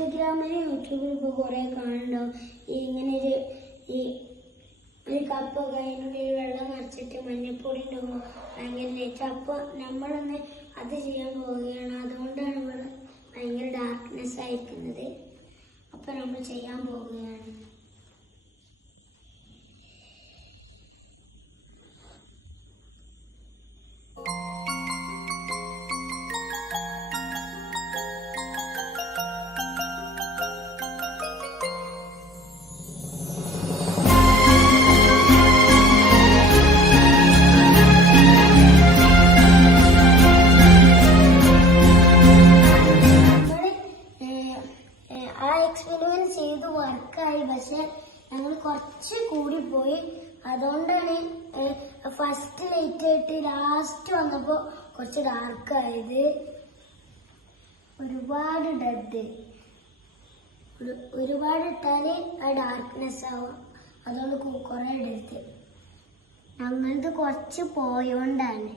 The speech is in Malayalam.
ഇൻസ്റ്റഗ്രാമിലും യൂട്യൂബിലും ഇപ്പോൾ കുറേ കാണുന്നുണ്ടാവും ഇങ്ങനെ ഒരു കപ്പൊക്കെ അതിനുള്ളിൽ വെള്ളം നിറച്ചിട്ട് മഞ്ഞപ്പൊടി ഉണ്ടാവും ഭയങ്കര ലേറ്റ്. അപ്പോൾ നമ്മളൊന്ന് അത് ചെയ്യാൻ പോവുകയാണ്. അതുകൊണ്ടാണ് ഇവിടെ ഭയങ്കര ഡാർക്ക്നെസ് ആയിരിക്കുന്നത്. അപ്പോൾ നമ്മൾ ചെയ്യാൻ പോവുകയാണ്. എക്സ്പെരിമെന്റ് ചെയ്ത് വർക്കായി, പക്ഷെ ഞങ്ങൾ കുറച്ച് കൂടിപ്പോയി. അതുകൊണ്ടാണ് ഫസ്റ്റ് ലൈറ്റ് ആയിട്ട് ലാസ്റ്റ് വന്നപ്പോ കുറച്ച് ഡാർക്കായത്. ഒരുപാട് ഇട്ടാല് ആ ഡാർക്ക്നെസ് ആവും. അതുകൊണ്ട് കുറെ ഇടരുത്. ഞങ്ങളത് കുറച്ച് പോയോണ്ടാണ്.